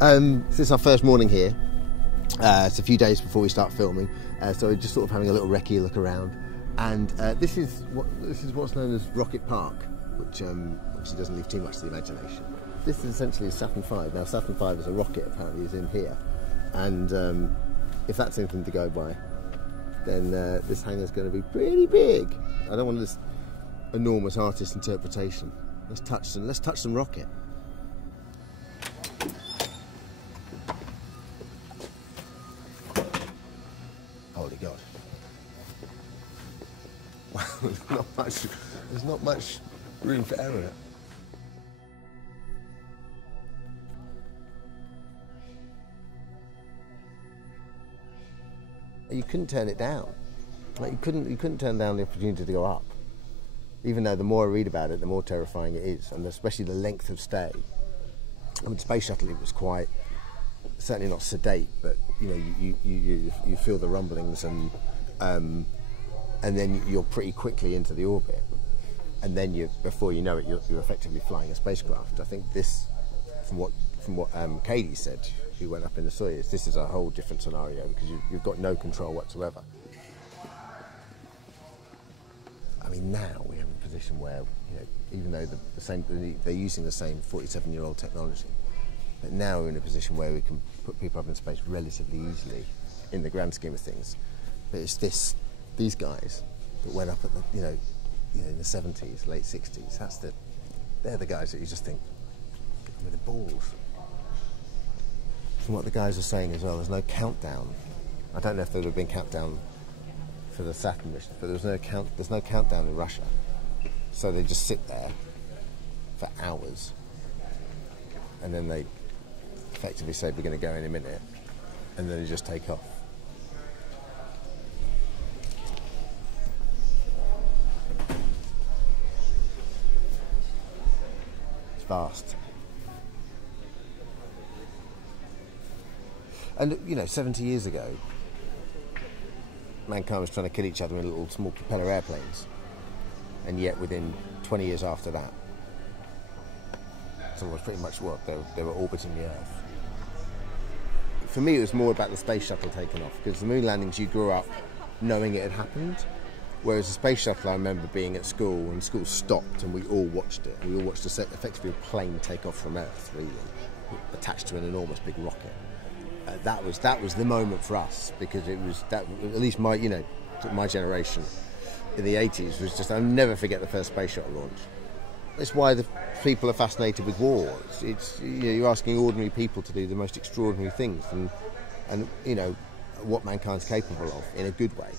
This is our first morning here. It's a few days before we start filming, so we're just sort of having a little recce look around. And this is what's known as Rocket Park, which obviously doesn't leave too much to the imagination. This is essentially Saturn V. Now Saturn V as a rocket apparently is in here, and if that's anything to go by, then this hangar's going to be pretty big. I don't want this enormous artist interpretation. Let's touch some rocket. Holy God. Wow, there's not much room for error. You couldn't turn it down. Like you couldn't turn down the opportunity to go up. Even though the more I read about it, the more terrifying it is, and especially the length of stay. I mean, Space Shuttle, it was quite, certainly not sedate, but you know, you feel the rumblings, and then you're pretty quickly into the orbit, and then before you know it, you're effectively flying a spacecraft. I think this, from what Katie said, who went up in the Soyuz, this is a whole different scenario because you've got no control whatsoever. I mean, now we're in a position where, you know, even though they're using the same 47-year-old technology, but now we're in a position where we can put people up in space relatively easily, in the grand scheme of things. But it's these guys that went up at the, you know, in the 70s, late 60s. They're the guys that you just think, with the balls. From what the guys are saying as well, there's no countdown. I don't know if there would have been countdown for the Saturn mission, but there's no countdown in Russia. So they just sit there for hours, and then they effectively say we're going to go in a minute, and then they just take off. It's vast. And you know, 70 years ago, mankind was trying to kill each other in little small propeller airplanes, and yet within 20 years after that, so it was pretty much what they were orbiting the Earth. For me, it was more about the space shuttle taking off, because the moon landings you grew up knowing it had happened, whereas the space shuttle, I remember being at school and school stopped and we all watched it. We all watched effectively a plane take off from Earth, really, attached to an enormous big rocket. That was the moment for us, because it was that, at least my generation in the 80s was just, I'll never forget the first space shuttle launch. That's why the people are fascinated with war. It's you know, you're asking ordinary people to do the most extraordinary things, and you know what mankind's capable of in a good way.